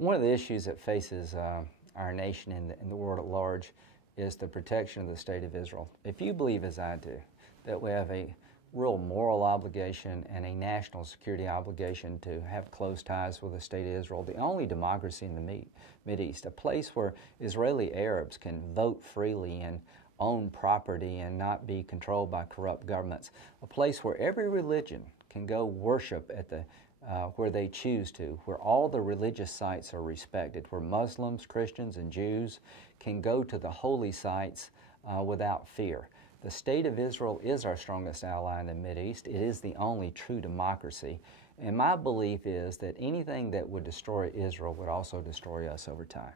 One of the issues that faces our nation and the world at large is the protection of the State of Israel. If you believe, as I do, that we have a real moral obligation and a national security obligation to have close ties with the State of Israel, the only democracy in the Mideast, a place where Israeli Arabs can vote freely and own property and not be controlled by corrupt governments, a place where every religion can go worship at the where they choose to, where all the religious sites are respected, where Muslims, Christians, and Jews can go to the holy sites without fear. The State of Israel is our strongest ally in the Mideast. It is the only true democracy. And my belief is that anything that would destroy Israel would also destroy us over time.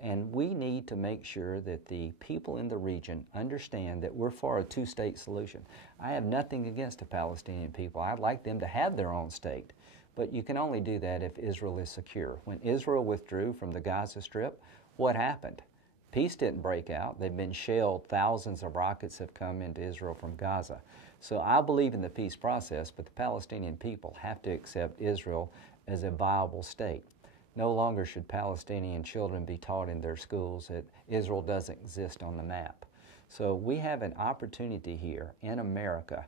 And we need to make sure that the people in the region understand that we're for a two-state solution. I have nothing against the Palestinian people. I'd like them to have their own state. But you can only do that if Israel is secure. When Israel withdrew from the Gaza Strip, what happened? Peace didn't break out. They've been shelled. Thousands of rockets have come into Israel from Gaza. So I believe in the peace process, but the Palestinian people have to accept Israel as a viable state. No longer should Palestinian children be taught in their schools that Israel doesn't exist on the map. So we have an opportunity here in America,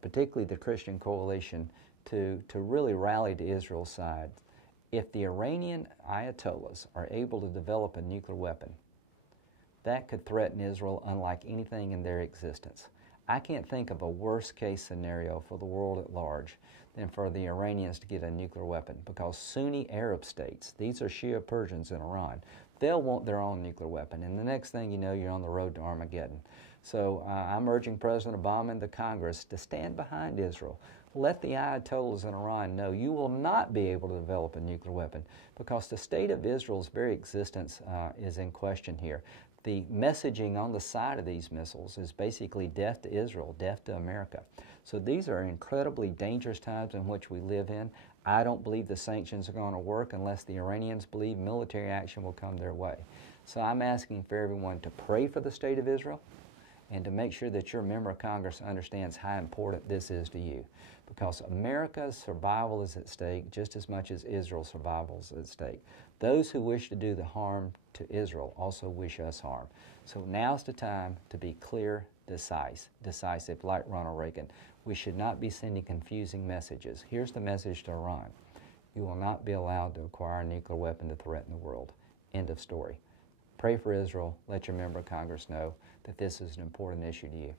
particularly the Christian coalition, to really rally to Israel's side. If the Iranian Ayatollahs are able to develop a nuclear weapon, that could threaten Israel unlike anything in their existence. I can't think of a worst case scenario for the world at large than for the Iranians to get a nuclear weapon, because Sunni Arab states, these are Shia Persians in Iran, they'll want their own nuclear weapon, and the next thing you know, you're on the road to Armageddon. So I'm urging President Obama and the Congress to stand behind Israel. Let the Ayatollahs in Iran know you will not be able to develop a nuclear weapon, because the state of Israel's very existence is in question here. The messaging on the side of these missiles is basically death to Israel, death to America. So these are incredibly dangerous times in which we live in. I don't believe the sanctions are going to work unless the Iranians believe military action will come their way. So I'm asking for everyone to pray for the state of Israel and to make sure that your member of Congress understands how important this is to you, because America's survival is at stake just as much as Israel's survival is at stake. Those who wish to do the harm to Israel also wish us harm. So now's the time to be clear, decisive, like Ronald Reagan. We should not be sending confusing messages. Here's the message to Iran: you will not be allowed to acquire a nuclear weapon to threaten the world. End of story. Pray for Israel. Let your member of Congress know that this is an important issue to you.